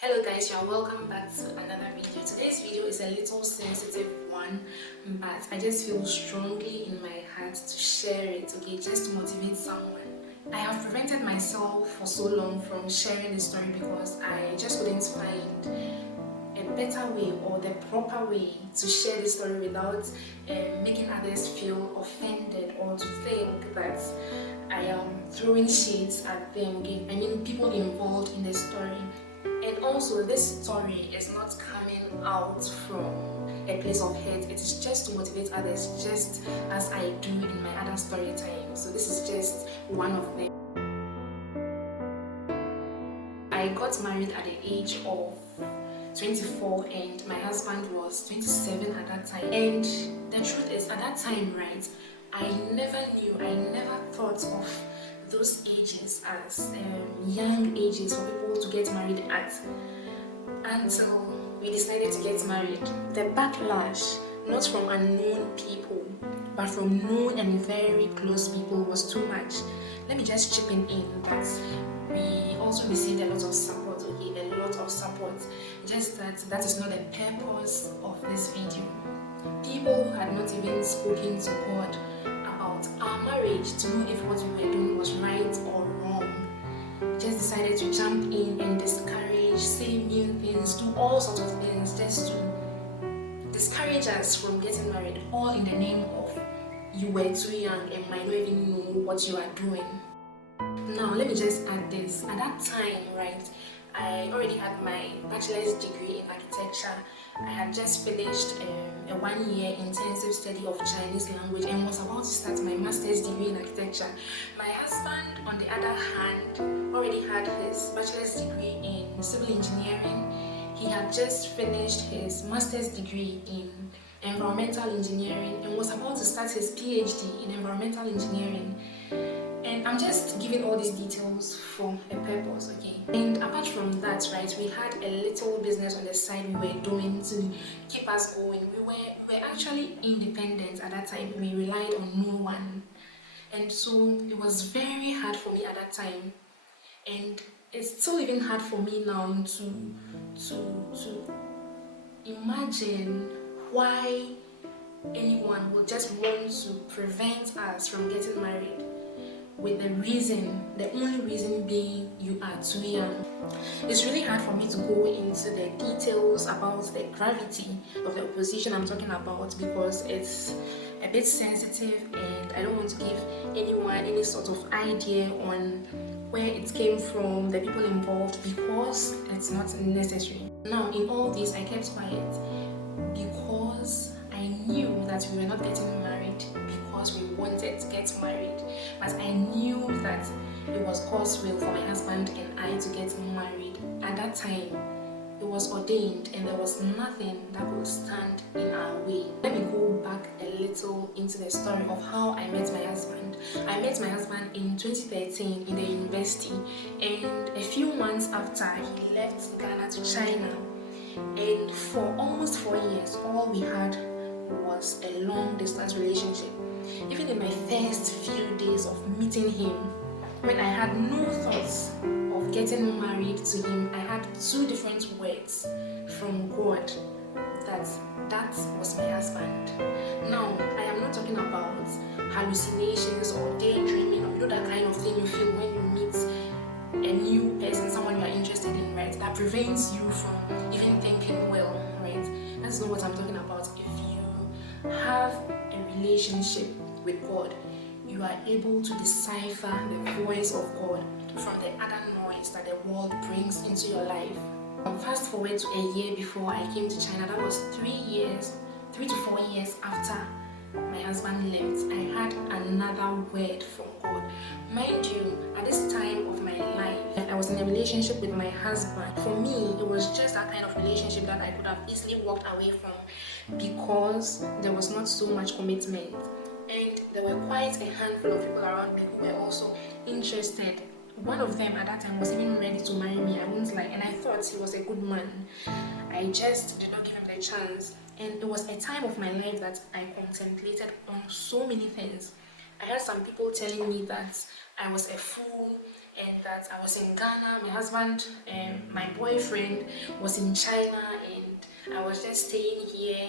Hello guys, you're welcome back to another video. Today's video is a little sensitive one, but I just feel strongly in my heart to share it, okay, just to motivate someone. I have prevented myself for so long from sharing the story because I just couldn't find a better way or the proper way to share the story without making others feel offended or to think that I am throwing shades at them. Okay? I mean, people involved in the story. And also, this story is not coming out from a place of hate. It is just to motivate others, just as I do in my other story time. So this is just one of them. I got married at the age of 24 and my husband was 27 at that time. And the truth is, at that time, right, I never thought of those ages as young ages for people to get married at until we decided to get married. The backlash, not from unknown people, but from known and very close people, was too much. Let me just chip in that we also received a lot of support, okay, a lot of support. Just that is not the purpose of this video. People who had not even spoken to God about our marriage to know if what we were doing was right or wrong just decided to jump in and discourage, say mean things, do all sorts of things just to discourage us from getting married, all in the name of you were too young and might not even know what you are doing. Now, let me just add this. At that time, right, I already had my bachelor's degree in architecture. I had just finished a 1-year intensive study of Chinese language and was about to start my master's degree in architecture. My husband, on the other hand, already had his bachelor's degree in civil engineering. He had just finished his master's degree in environmental engineering and was about to start his PhD in environmental engineering. And I'm just giving all these details for a purpose, okay? And apart from that, right, we had a little business on the side we were doing to keep us going. We were actually independent at that time. We relied on no one. And so it was very hard for me at that time. And it's still even hard for me now to imagine why anyone would just want to prevent us from getting married, with the only reason being you are too young. It's really hard for me to go into the details about the gravity of the opposition I'm talking about because it's a bit sensitive and I don't want to give anyone any sort of idea on where it came from, the people involved, because it's not necessary. Now, in all this, I kept quiet because I knew that we were not getting married because we wanted to get married, but I knew that it was God's will for my husband and I to get married. At that time, it was ordained and there was nothing that could stand in our way. Let me go back a little into the story of how I met my husband. I met my husband in 2013 in the university, and a few months after he left Ghana to China. And for almost 4 years, all we had was a long distance relationship. Even in my first few days of meeting him, when I had no thoughts of getting married to him, I had 2 different words from God that was my husband. Now, I am not talking about hallucinations or daydreaming or that kind of thing you feel when you meet a new person, someone you are interested in, right? That prevents you from even thinking well, right? That's not what I'm talking about. If you have a relationship with God, you are able to decipher the voice of God from the other noise that the world brings into your life. Fast forward to a year before I came to China. That was 3 to 4 years after my husband left. I had another word from God. Mind you, at this time of my life, I was in a relationship with my husband. For me, it was just that kind of relationship that I could have easily walked away from because there was not so much commitment. And there were quite a handful of people around me who were also interested. One of them at that time was even ready to marry me, I won't lie, and I thought he was a good man. I just did not give him the chance. And it was a time of my life that I contemplated on so many things. I had some people telling me that I was a fool and that I was in Ghana, my husband and my boyfriend was in China, and I was just staying here,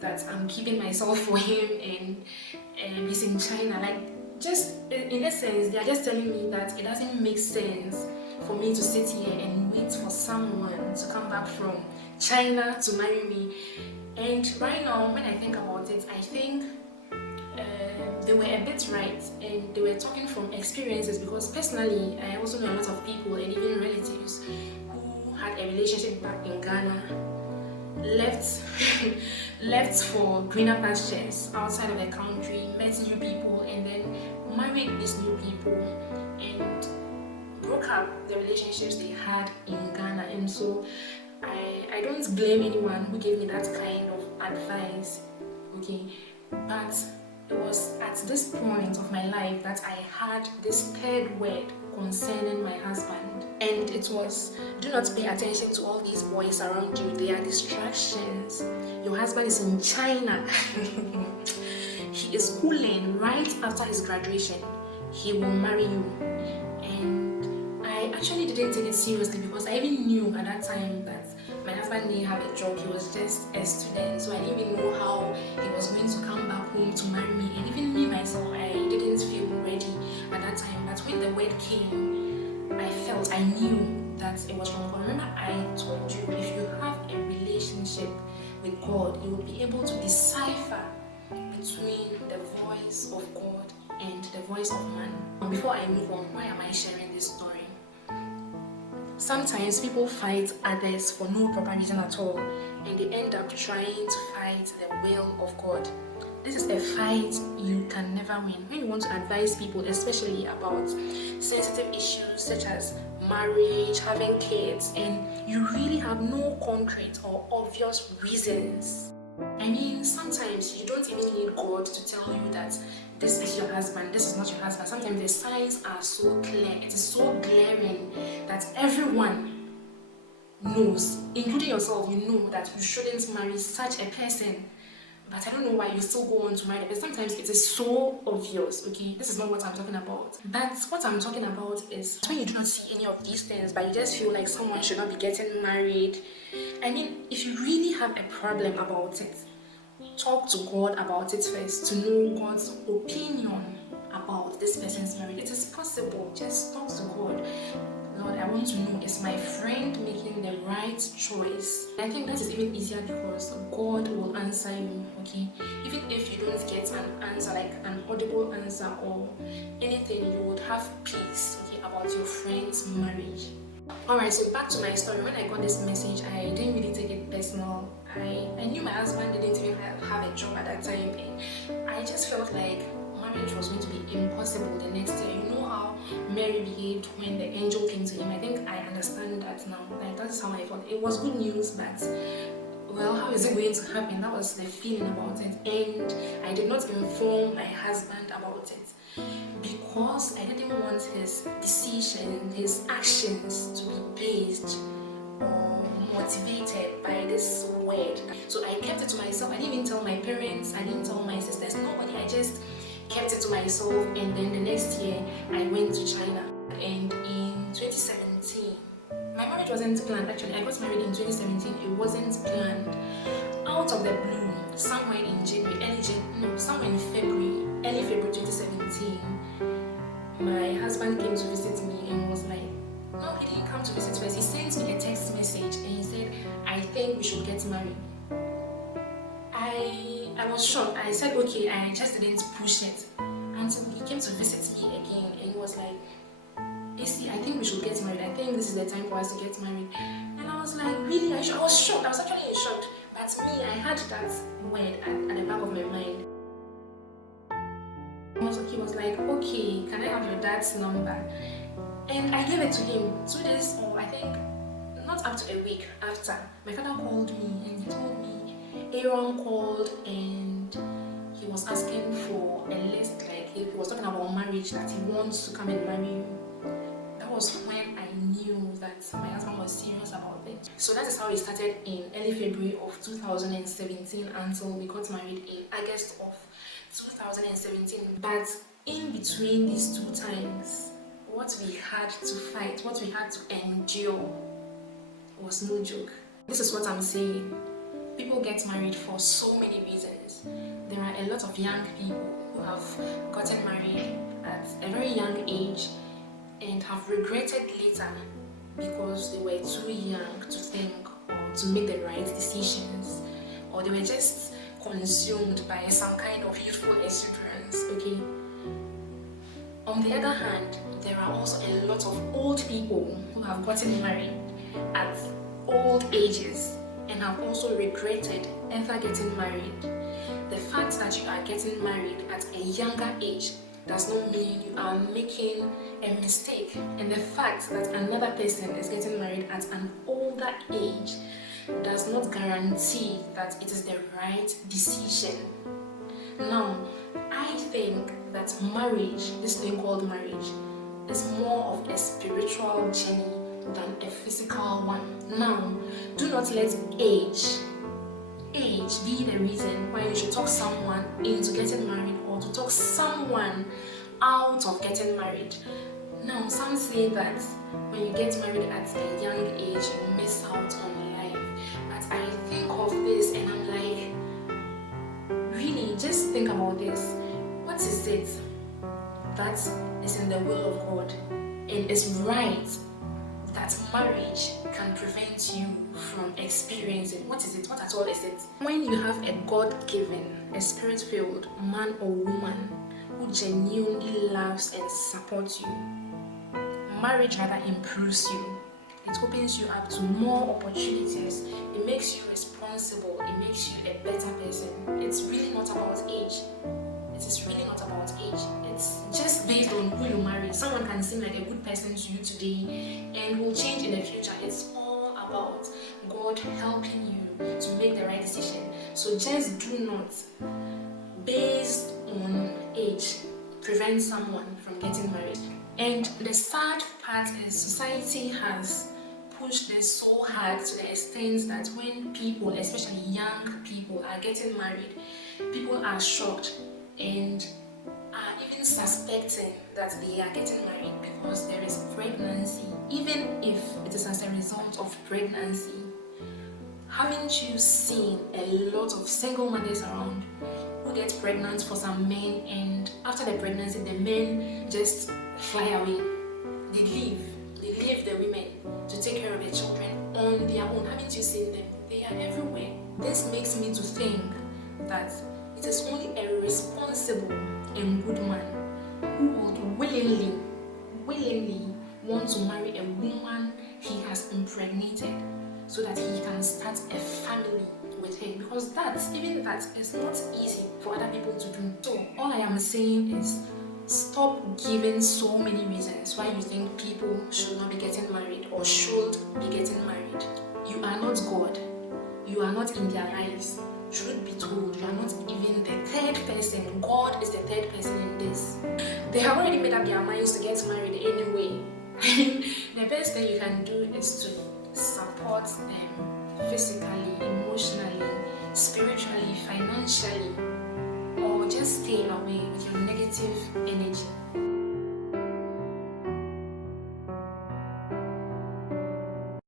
that I'm keeping myself for him, and he's in China. Like, just in essence, they are just telling me that it doesn't make sense for me to sit here and wait for someone to come back from China to marry me. And right now, when I think about it, I think they were a bit right, and they were talking from experiences, because personally I also know a lot of people and even relatives who had a relationship back in Ghana, left left for greener pastures outside of the country, met new people, and then married these new people and broke up the relationships they had in Ghana. And so I don't blame anyone who gave me that kind of advice, okay? But it was at this point of my life that I had this third word concerning my husband, and it was, do not pay attention to all these boys around you, they are distractions. Your husband is in China. He is schooling. Right after his graduation, he will marry you. And I actually didn't take it seriously, because I even knew at that time that my husband didn't have a job, he was just a student, so I didn't even know how he was going to come back home to marry me. And even me myself, I didn't feel ready at that time. But when the word came, I knew that it was from God. Remember, I told you, if you have a relationship with God, you will be able to decipher between the voice of God and the voice of man. Before I move on, why am I sharing this story? Sometimes people fight others for no proper reason at all, and they end up trying to fight the will of God. This is a fight you can never win. When you want to advise people, especially about sensitive issues such as marriage, having kids, and you really have no concrete or obvious reasons. I mean, sometimes you don't even need God to tell you that this is your husband, this is not your husband. Sometimes the signs are so clear, it is so glaring that everyone knows, including yourself. You know that you shouldn't marry such a person, but I don't know why you still go on to marry them. But sometimes it is so obvious, okay? This is not what I'm talking about. But what I'm talking about is when you do not see any of these things, but you just feel like someone should not be getting married. I mean, if you really have a problem about it, talk to God about it first, to know God's opinion about this person's marriage. It is possible. Just talk to God. Lord, I want to know, is my friend making the right choice? I think that is even easier, because God will answer you, okay? Even if you don't get an answer, like an audible answer or anything, you would have peace, okay, about your friend's marriage. Alright, so back to my story. When I got this message, I didn't really take it personal. I knew my husband didn't even have a job at that time, and I just felt like marriage was going to be impossible the next year. You know how Mary behaved when the angel came to him? I think I understand that now. Like, that's how I felt. It was good news, but well, how is it going to happen? That was the feeling about it. And I did not inform my husband about it, because I didn't want his decision, his actions to be based or motivated by this word. So I kept it to myself. I didn't even tell my parents, I didn't tell my sisters, nobody. I just kept it to myself. And then the next year I went to China, and in 2017, my marriage wasn't planned. Actually, I got married in 2017. It wasn't planned. Out of the blue, somewhere in January, somewhere in February, early February 2017, my husband came to visit me and was like, no, he didn't come to visit first. He sent me a text message and he said, I think we should get married. I was shocked. I said, okay, I just didn't push it until he came to visit me again, and he was like, AC, I think we should get married. I think this is the time for us to get married. And I was like, really? I was shocked. I was actually shocked. But me, I had that word at the back of my mind. He was like, okay, can I have your dad's number? And I gave it to him. 2 days, or I think not up to a week after, my father called me and he told me Aaron called and he was asking for a list. Like, he was talking about marriage, that he wants to come and marry you. That was when I knew that my husband was serious about it. So that is how it started in early February of 2017 until we got married in August of 2017. But in between these two times, what we had to fight, what we had to endure was no joke. This is what I'm saying. People get married for so many reasons. There are a lot of young people who have gotten married at a very young age and have regretted later because they were too young to think or to make the right decisions, or they were just consumed by some kind of youthful exuberance, okay? On the other hand, there are also a lot of old people who have gotten married at old ages and have also regretted ever getting married. The fact that you are getting married at a younger age does not mean you are making a mistake, and the fact that another person is getting married at an older age does not guarantee that it is the right decision. Now, I think that marriage, this thing called marriage, is more of a spiritual journey than a physical one. Now, do not let age be the reason why you should talk someone into getting married or to talk someone out of getting married. Now, some say that when you get married at a young age, you miss out on life. But I think of this and I'm like, really, just think about this. What is it that is in the will of God and is right that marriage can prevent you from experiencing? What is it? What at all is it? When you have a God-given, a spirit-filled man or woman who genuinely loves and supports you, marriage rather improves you. It opens you up to more opportunities. It makes you responsible. It makes you a better person. It's really not about age. It is really not about age. It's just based on who you marry. Someone can seem like a good person to you today and will change in the future. It's all about God helping you to make the right decision. So just do not, based on age, prevent someone from getting married. And the sad part is society has pushed this so hard to the extent that when people, especially young people, are getting married, people are shocked and are even suspecting that they are getting married because there is pregnancy, even if it is as a result of pregnancy. Haven't you seen a lot of single mothers around who get pregnant for some men, and after the pregnancy the men just fly away? They leave the women to take care of the children on their own. Haven't you seen them? They are everywhere. This makes me to think that it is only a responsible and good man who would willingly want to marry a woman he has impregnated so that he can start a family with her, because even that is not easy for other people to do. So all I am saying is, stop giving so many reasons why you think people should not be getting married or should be getting married. You are not God. You are not in their lives. Truth be told, you are not even the third person. God is the third person in this. They have already made up their minds to get married anyway. The best thing you can do is to support them physically, emotionally, spiritually, financially, or just stay away with your negative energy.